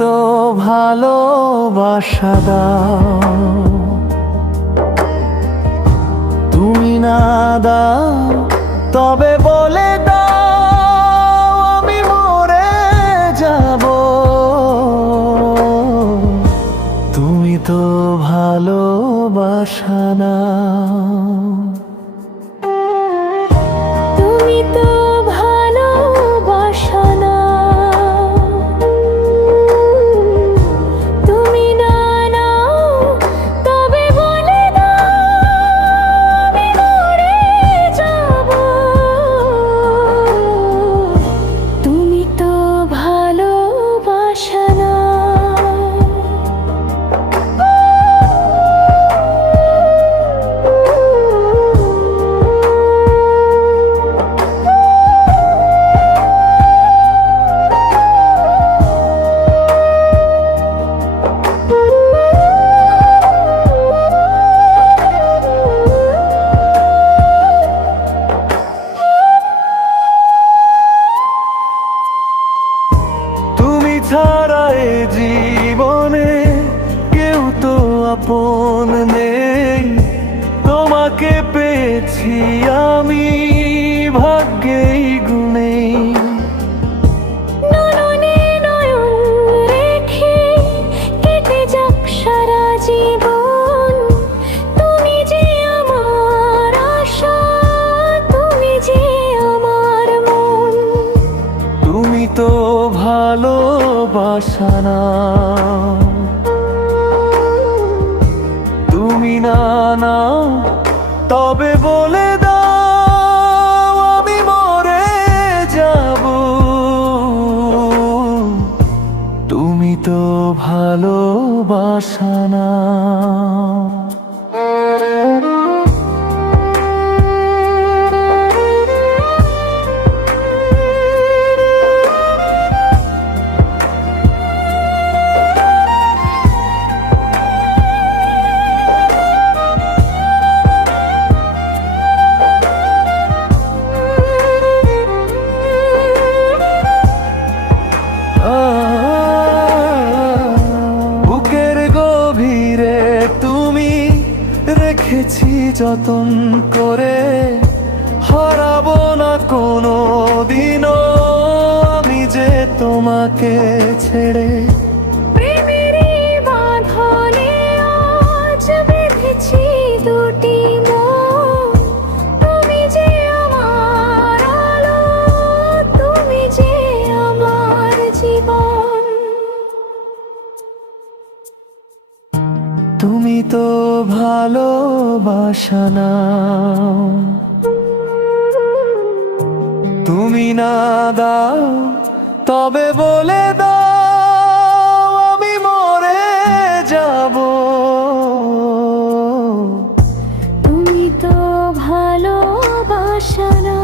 তো ভালোবাসা দাও, তুমি না দাও তবে বলে দাও আমি মরে যাব। তুমি তো ভালোবাসা না। তুমি তো ভালোবাসা না, তুমি না নাও তবে বলে দাও আমি মরে যাব। তুমি তো ভালোবাসা না। তুমি ছাড়া এ জীবনে কেউ তো আপন নেই, তোমাকে পেয়েছি আমি ভাগ্যেই গুণে। নয়নে নয়ন রেখে কেটে যাক সারা জীবন, তুমি যে আমার আশা, তুমি যে আমার মন। তুমি তো ভালোবাসা না। তুমি না নাও তবে বলে দাও আমি মরে যাব। তুমি তো ভালোবাসা না। বুকের গভীরে তুমি রেখেছি যতন করে, হারাবো না কোনো দিনও আমি যে তোমাকে ছেড়ে। প্রেমেরই বাঁধনে আজ বেঁধেছি দুটি মন, তুমি যে আমার আলো, তুমি যে আমার জীবন। তুমি তো ভালোবাসা না। তুমি না দাও তবে বলে দাও আমি মরে যাব। তুমি তো ভালোবাসা না।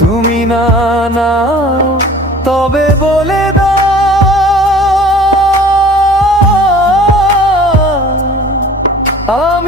তুমি না নাও তবে বলে দাও আমি